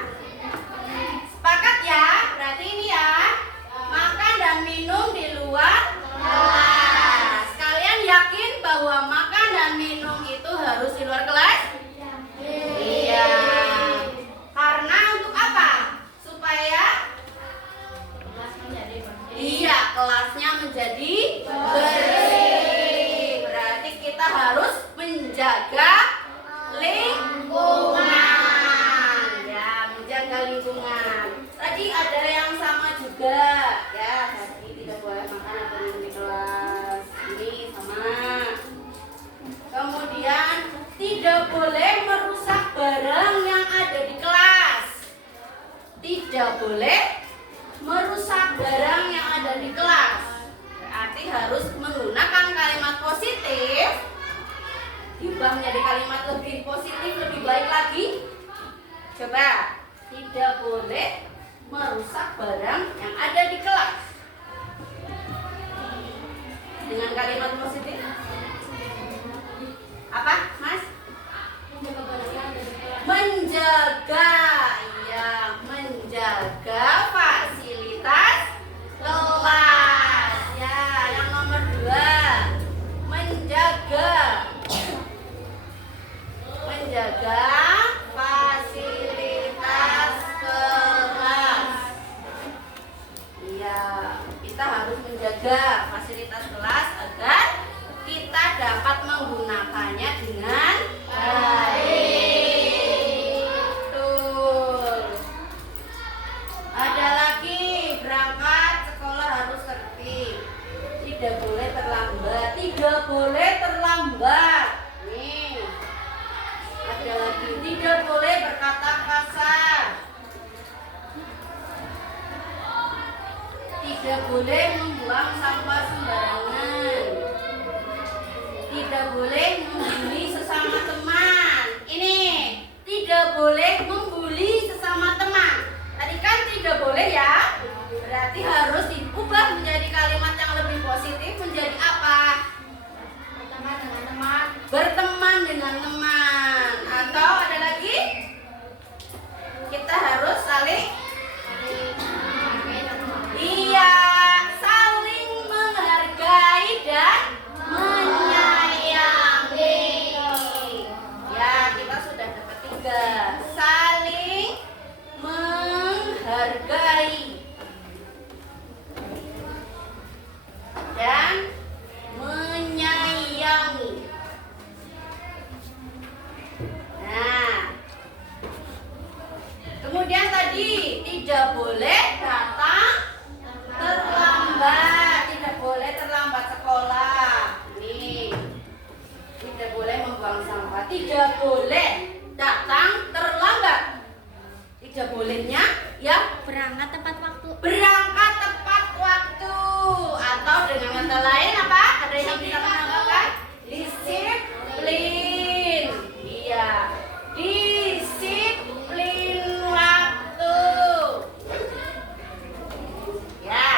sepakat ya? Berarti ini ya, makan dan minum di luar kelas. Kalian yakin bahwa makan dan minum itu harus di luar kelas? Iya. Karena untuk apa? Supaya Kelas menjadi bersih. iya, kelasnya menjadi bersih. Berarti kita harus menjaga lingkungan. Ya, menjaga lingkungan. Tadi ada yang sama juga, ya. Tadi tidak boleh makan atau minum di kelas. Ini sama. Kemudian tidak boleh merusak barang yang ada di kelas. Tidak boleh merusak barang yang ada di kelas. Berarti harus menggunakan kalimat positif. Diubah menjadi kalimat lebih positif, lebih baik lagi. Coba, tidak boleh merusak barang yang ada di kelas. Dengan kalimat positif apa, Mas? Menjaga, ya, menjaga fasilitas kelas. Ya, yang nomor 2, menjaga fasilitas kelas. Iya, kita harus menjaga fasilitas kelas agar kita dapat menggunakannya dengan baik. Betul. Ada lagi, berangkat sekolah harus tertib. Tidak boleh terlambat. Tidak boleh terlambat. Nih. Ada lagi, tidak boleh berkata kasar. Tidak boleh membuang sampah sembarangan. Tidak boleh membuli sesama teman. Ini, tidak boleh membuli sesama teman. Tadi kan tidak boleh ya. Berarti harus diubah menjadi kalimat yang lebih positif, menjadi apa? Berteman dengan teman. Berteman dengan teman. Atau ada lagi? Kita harus saling, iya, saling menghargai dan menyayangi. Ya, kita sudah dapat 3. Saling menghargai dan menyayangi. Nah, kemudian tadi tidak boleh datang terlambat, tidak boleh terlambat sekolah. Nih, tidak boleh membuang sampah, tidak boleh datang terlambat. Tidak bolehnya ya Berangkat tepat waktu. berangkat tepat waktu, atau dengan kata lain apa? Ada yang bisa menambahkan? Disiplin. Iya, disiplin waktu. Ya,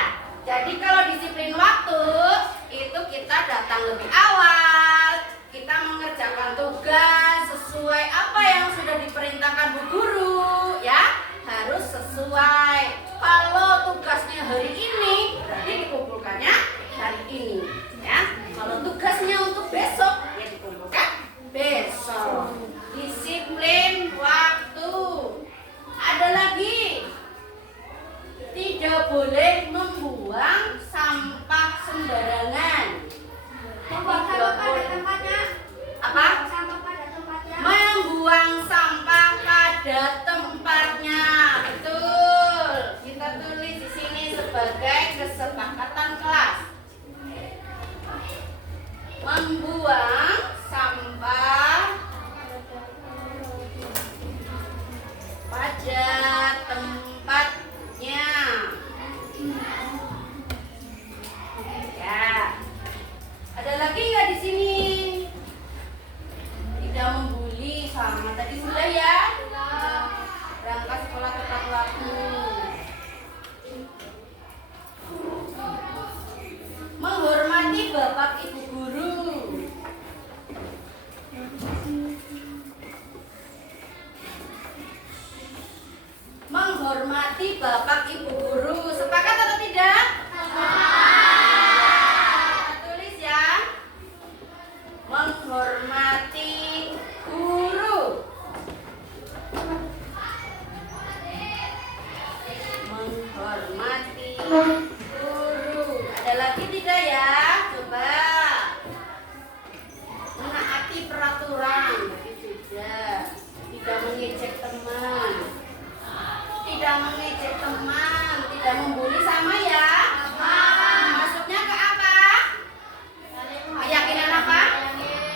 jadi kalau disiplin waktu itu kita datang lebih awal, kita mengerjakan tugas sesuai apa yang sudah diperintahkan Bu Guru, ya. Harus sesuai. Kalau tugasnya hari ini, berarti dikumpulkannya hari ini, ya. Kalau tugasnya untuk besok, ya dikumpulkan besok. Disiplin waktu. Ada lagi, tidak boleh membuang sampah sembarangan. Membuang sampah pada tempatnya. Apa? Sampah pada tempatnya. Membuang sampah pada tempatnya. Betul. Kita tulis di sini sebagai kesepakatan kelas. Membuang sampah pada tempatnya. Ya. Ada lagi nggak di sini? Tidak membuli, sama tadi sudah ya. Berangkat sekolah tepat waktu. Menghormati bapak ibu guru. Menghormati bapak ibu guru. Sepakat atau tidak? Kita tulis ya. Menghormati guru. Menghormati guru. Ada lagi tidak ya? Coba. Menaati peraturan. Tadi sudah. Tidak mengejek teman. Tidak mengejek teman. Tidak membuli, sama ya? Maksudnya ke apa? Keyakinan apa?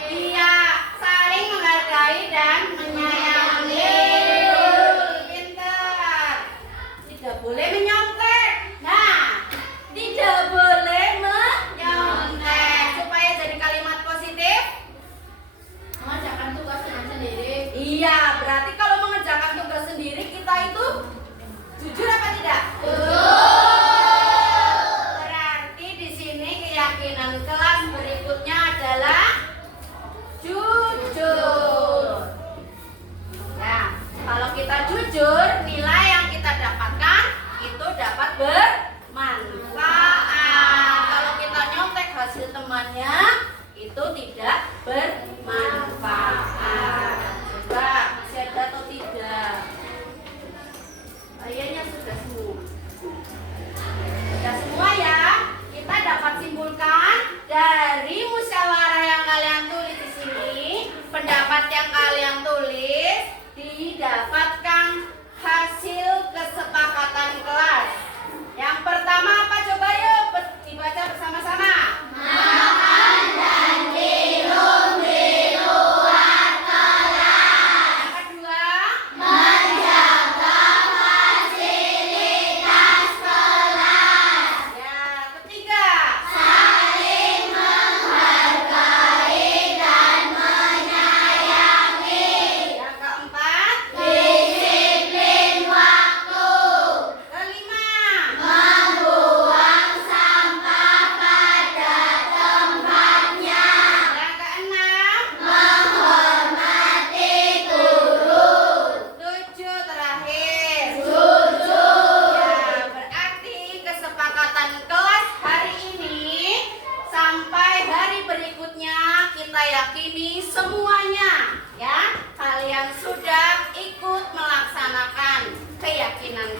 Iya, saling menghargai dan menyayangi. Pintar. Tidak boleh menyontek. Nah, tidak boleh menyontek. Supaya jadi kalimat positif, Mengerjakan tugas dengan sendiri. iya, berarti kalau mengerjakan tugas sendiri kita itu jujur apa tidak?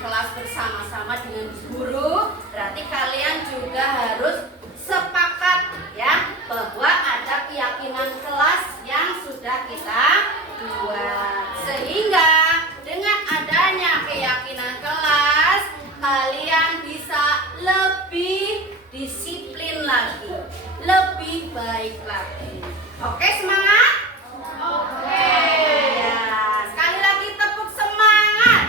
kelas bersama-sama dengan guru, berarti kalian juga harus sepakat ya bahwa ada keyakinan kelas yang sudah kita buat. Sehingga dengan adanya keyakinan kelas, kalian bisa lebih disiplin lagi, lebih baik lagi. Oke, semangat? Oke. Ya, sekali lagi tepuk semangat.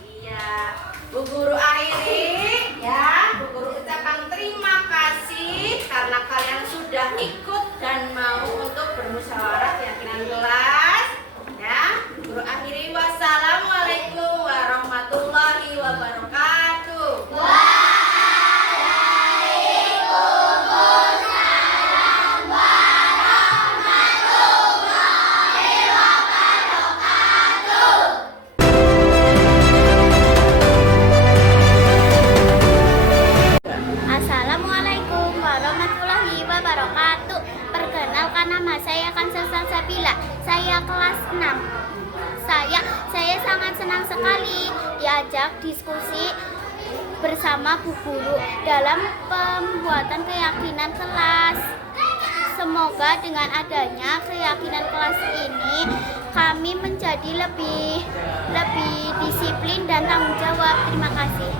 Iya, Bu Guru akhiri ya. Bu Guru ucapkan terima kasih karena kalian sudah ikut dan mau untuk bermusyawarah keyakinan kelas. Ya, Bu Guru akhiri. Wassalamualaikum warahmatullahi wabarakatuh. Assalamualaikum warahmatullahi wabarakatuh. Perkenalkan, nama saya Kansa Sabila. Saya kelas 6. Saya sangat senang sekali diajak diskusi bersama Bu Guru dalam pembuatan keyakinan kelas. Semoga dengan adanya keyakinan kelas ini kami menjadi lebih disiplin dan tanggung jawab. Terima kasih.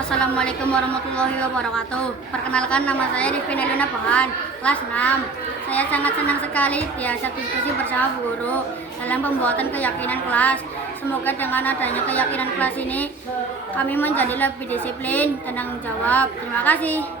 Assalamualaikum warahmatullahi wabarakatuh. Perkenalkan, nama saya Divina Luna Bahan, kelas 6. Saya sangat senang sekali diajak diskusi bersama Bu Guru dalam pembuatan keyakinan kelas. Semoga dengan adanya keyakinan kelas ini kami menjadi lebih disiplin dan tanggung jawab. Terima kasih.